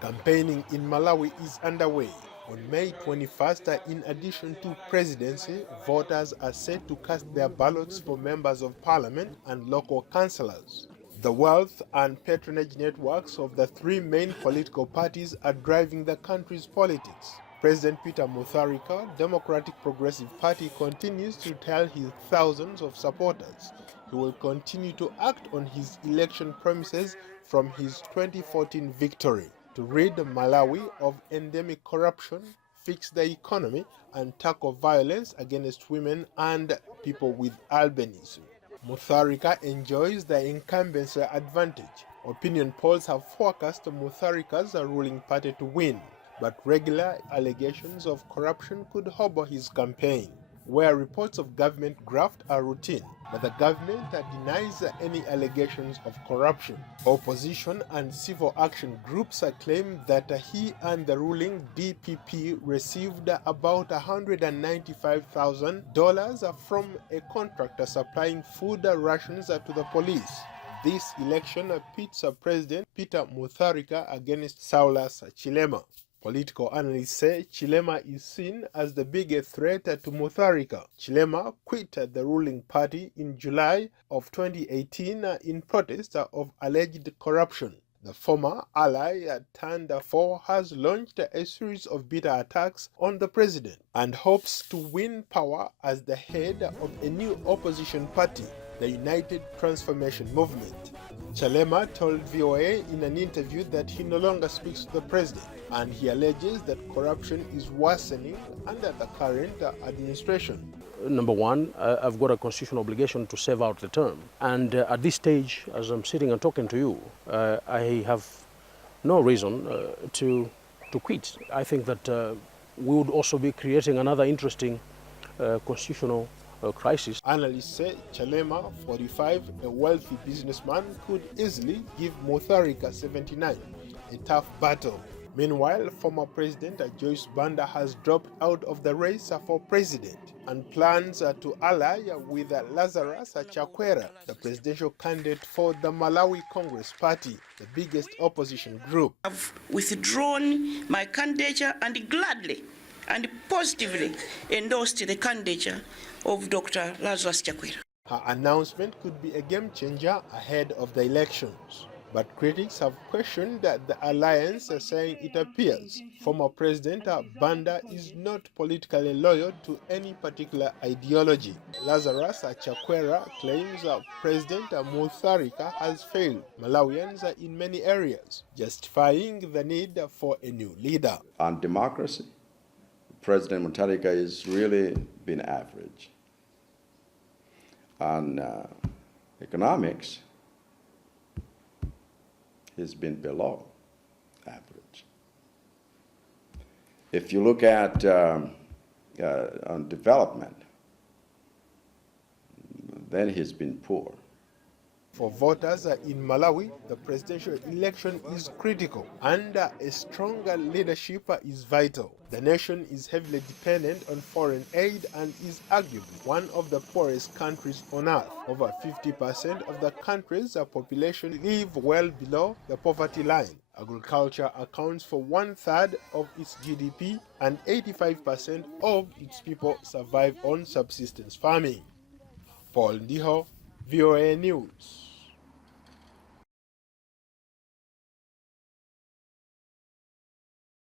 Campaigning in Malawi is underway. On May 21st, in addition to presidency, voters are set to cast their ballots for members of parliament and local councillors. The wealth and patronage networks of the three main political parties are driving the country's politics. President Peter Mutharika, Democratic Progressive Party, continues to tell his thousands of supporters he will continue to act on his election promises from his 2014 victory to rid Malawi of endemic corruption, fix the economy, and tackle violence against women and people with albinism. Mutharika enjoys the incumbency advantage. Opinion polls have forecast Mutharika's ruling party to win, but regular allegations of corruption could hobble his campaign, where reports of government graft are routine, but the government denies any allegations of corruption. Opposition and civil action groups claim that he and the ruling DPP received about $195,000 from a contractor supplying food rations to the police. This election pits President Peter Mutharika against Saulos Chilima. Political analysts say Chilima is seen as the biggest threat to Mutharika. Chilima quit the ruling party in July of 2018 in protest of alleged corruption. The former ally turned foe has launched a series of bitter attacks on the president and hopes to win power as the head of a new opposition party, the United Transformation Movement. Chilima told VOA in an interview that he no longer speaks to the president, and he alleges that corruption is worsening under the current administration. Number one, I've got a constitutional obligation to serve out the term. And at this stage, as I'm sitting and talking to you, I have no reason to quit. I think that we would also be creating another interesting constitutional crisis. Analysts say Chilima, 45, a wealthy businessman, could easily give Mutharika, 79, a tough battle. Meanwhile, former President Joyce Banda has dropped out of the race for president and plans to ally with Lazarus Chakwera, the presidential candidate for the Malawi Congress Party, the biggest opposition group. I've withdrawn my candidature and gladly and positively endorsed the candidature of Dr. Lazarus Chakwera. Her announcement could be a game changer ahead of the elections. But critics have questioned the alliance, saying it appears former President Banda is not politically loyal to any particular ideology. Lazarus Chakwera claims President Mutharika has failed Malawians in many areas, justifying the need for a new leader. On democracy, President Mutharika has really been average. On economics, he's been below average. If you look at on development, then he's been poor. For voters in Malawi, the presidential election is critical, and a stronger leadership is vital. The nation is heavily dependent on foreign aid and is arguably one of the poorest countries on earth. Over 50% of the country's population live well below the poverty line. Agriculture accounts for 1/3 of its GDP, and 85% of its people survive on subsistence farming. Paul Ndiho, VOA News.